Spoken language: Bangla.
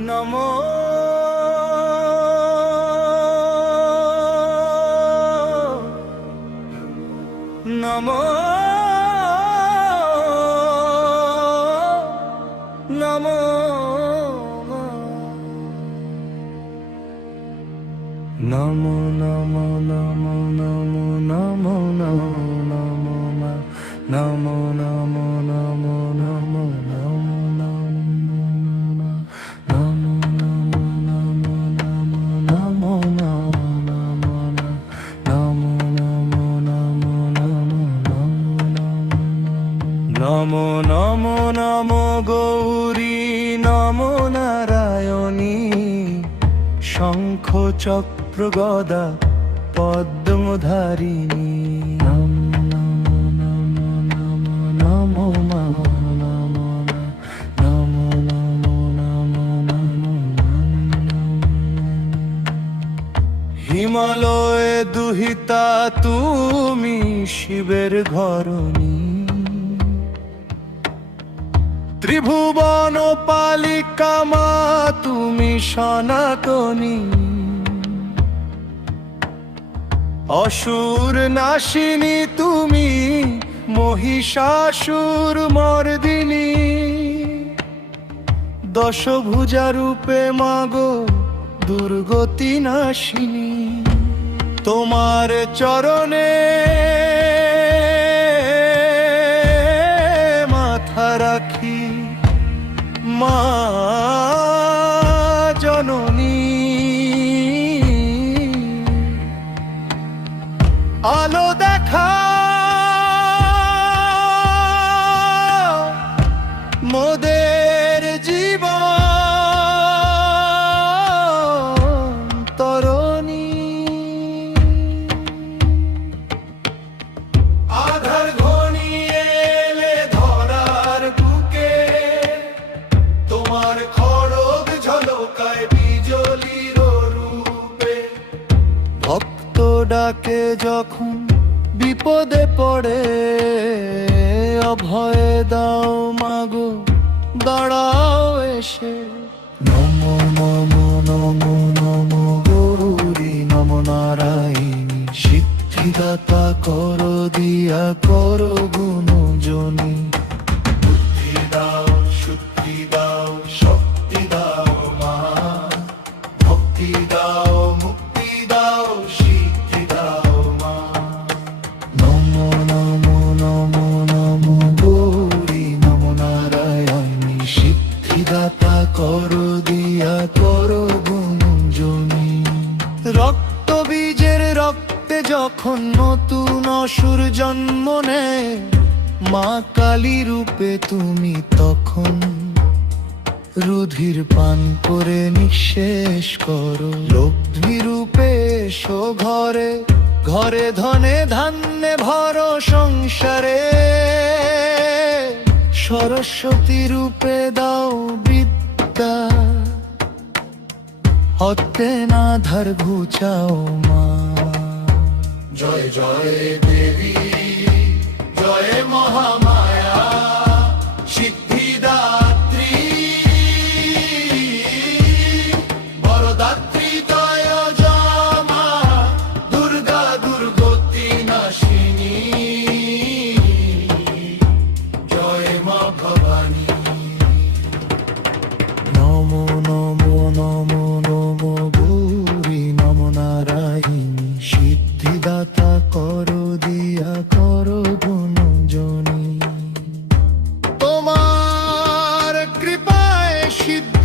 নমো নমো নমো নমো নমো নমো নমো নমো নমো নমো নমো নমো নমো নমো নমো নমো গৌরী নমো নারায়ণী শঙ্খ চক্র গদা পদ্মধারিণী নমো নমো নমো নমো নমো নমো নমো নমো নমো নমো হিমালয়ে দুহিতা তুমি শিবের ঘরণী ত্রিভুবন পালিকা মা তুমি সনাতনী অসুর নাশিনী তুমি মহিষাসুর মর্দিনী দশভুজা রূপে মাগো দুর্গতি নাশিনী তোমার চরণে মাথা রাখি মা জননী আলো দেখা মোদের জীবন তরণী আধার ঘনিয়ে এলে ধরার বুকে তোমার খড়গ ঝলকায় বিজলির রূপে ভক্ত ডাকে যখন বিপদে পড়ে অভয় দাও মাগো দাঁড়াও এসে নমো নমো নমো নমো গৌরী নমো নারায়ণী সিদ্ধিদাতা করো দিয়া করো গুণজনী বুদ্ধি দাও শুদ্ধি দাও শক্তি দাও মা ভক্তি দাও মুক্তি দাও সিদ্ধি দাও মা নমো নমো নমো নমো গৌরী নমো নারায়ণী সিদ্ধিদাতা করো দিয়া করো গুণজনী রক্ত বীজের রক্তে যখন নতুন অসুর জন্ম নেয় মা কালী রূপে তুমি তখন রুধির পান করে নিঃশেষ করো লব্ধি রূপে এসো ঘরে ঘরে ধনে ধান্যে ভরো সংসারে সরস্বতী রূপে দাও বিদ্যা হতে না ধার ঘুচাও মা জয় জয় দেবী জয় মহামায়া সিদ্ধিদাত্রী বরদাত্রী দয় জামা দুর্গা দুর্গতি নাশিনী জয় মা ভবানী নমো নমো নমো নমো গৌরী নমো নারায়ণী সিদ্ধিদাতা করো দিয়া করো গুণজনী তোমার কৃপায় সিদ্ধ